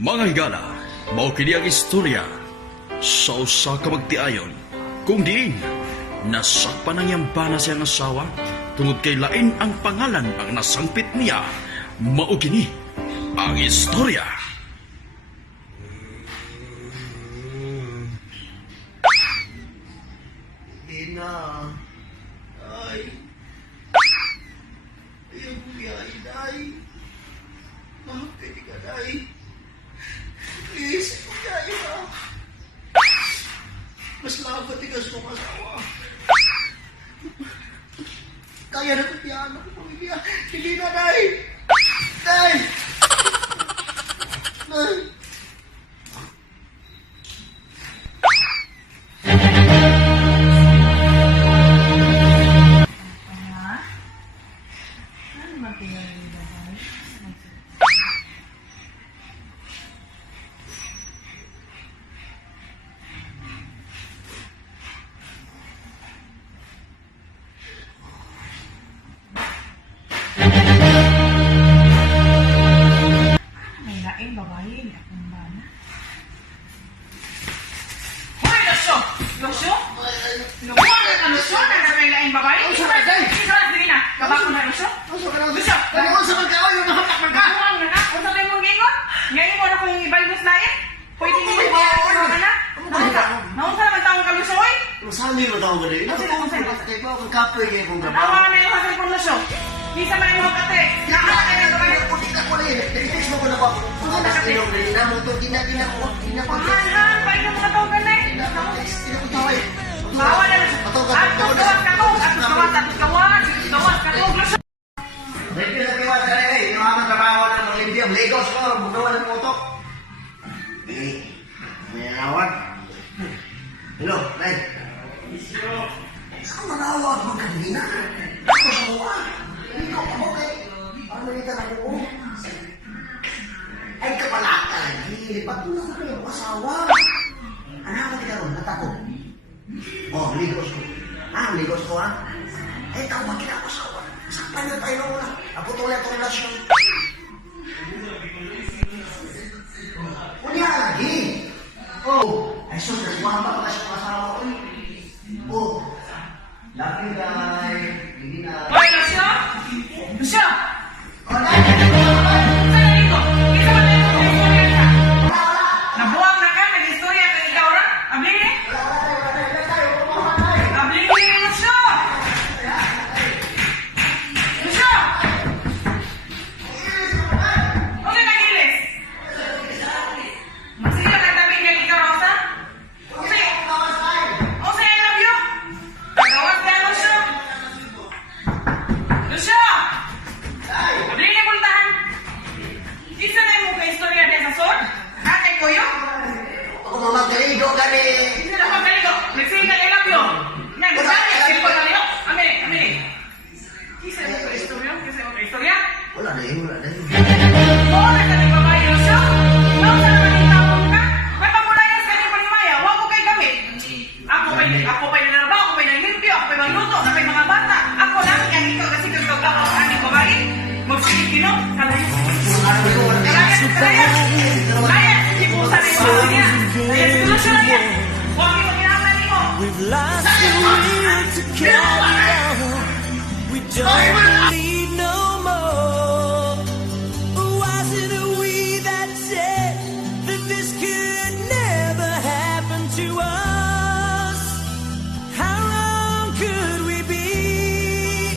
Mga higala, mao kini ang istorya sa usa ka magtiayon kung diin nasakpan ang yambana siyang asawa tungod kay lain ang pangalan ang nasampit niya. Mao kini ang istorya. Ina. Ay. Ayaw ko biyahe, Day. Bakit ka, Day? Please, biyahe ka. Mas labat tigas kong asawa. Kaya na kong biyahe ako, pamilya. Hindi na, Day. Day! Day! May laing babae, akong bana. Hoy, Losyo! Losyo? Lumuha ka, Losyo? Nasa may laing babae? Losyo, Day! Isa na, sige na. Gabako na, Losyo? Losyo! Ano sa magkawa yung nahatak ng ka? Gawang na na. Kung sabay mong gingon, ngayon mo na kung ibalgos na yan. Pwede mo yung mga na. Naunsa naman taong ka, Losyo, oy? Masami mo daw ba rin? Kaya ba akong kapoy ngayon kong trabaho? Nawa na yung hasal kong Losyo. Isa man yung mga kate. Nakaka ka na kayo. Putika ko na yun. Nag-text mo ko na ba? Kung ano sa pinong rin na mo ito, di na ko. Pahan, pahin na mga taong ka na eh. Bawa na Losyo. Atos gawas ka to. Atos gawas. Losyo. Thank you sa kiwan sa rin. Yung amang trabaho ng mga Indiam. Lagos ko. Bugawa ng motok. May nawag. Hello, Nay. Saan manawag mo kanina? Ako sa mga. Hindi ko pa okay. Ano nito na ko? Ay, kapalaka lagi. Lipat mo na kayo ng asawa. Anak ko tinaroon, natako. Oh, ligos ko. Ligos ko ha? Eh, tao ba kinakasawa? Sakpan na tayo na. Naputuloy ang relasyon. Unya lagi. Oh, ay sus, nasuwahan pa kasi ang asawa ko. Oh, laki guy. Hindi na. Hoy, Losyo! Losyo! Oh, Saan na dito? Isa ba tayo kung istorya ka? Nabuwag na ka, nag-istorya ka ikaw ra? Abli? Abli, Losyo! Losyo! Okay, nagilis? Sige, nagtabing ka ikaw, Rosa? Okay. Okay, I love you. Tagawas ka, Losyo. Losyo! Abli niya puntahan. Isa na yung mga istorya niya sa son? Ate ko yun? ako mamagaligo gani. Isa na magkaligo. Nagsihin ka, I love you. Nagsabi, sige ko na Amili. Isa na yung istorya? Isa na yung istorya? Wala na yun. Oo, nagsabi ba kayo, Losyo? Nausa naman yung tapong ka? May pamulayas ka niyo pa ni Maya. Huwag ko kayo gamit. Ako pa'y nanarabaw, ako pa'y nanlimpyo, ako pa'y magluto, ako pa'y mga bata. Ako lang, yan ikaw kasi kagagawa ang aning babae. Magsigino, kalayan. Kaya, ipusa na yung mga niya. Kaya, sinulusyon na yan. Huwag yung kinakanin mo. We've lost the will to carry on. We don't believe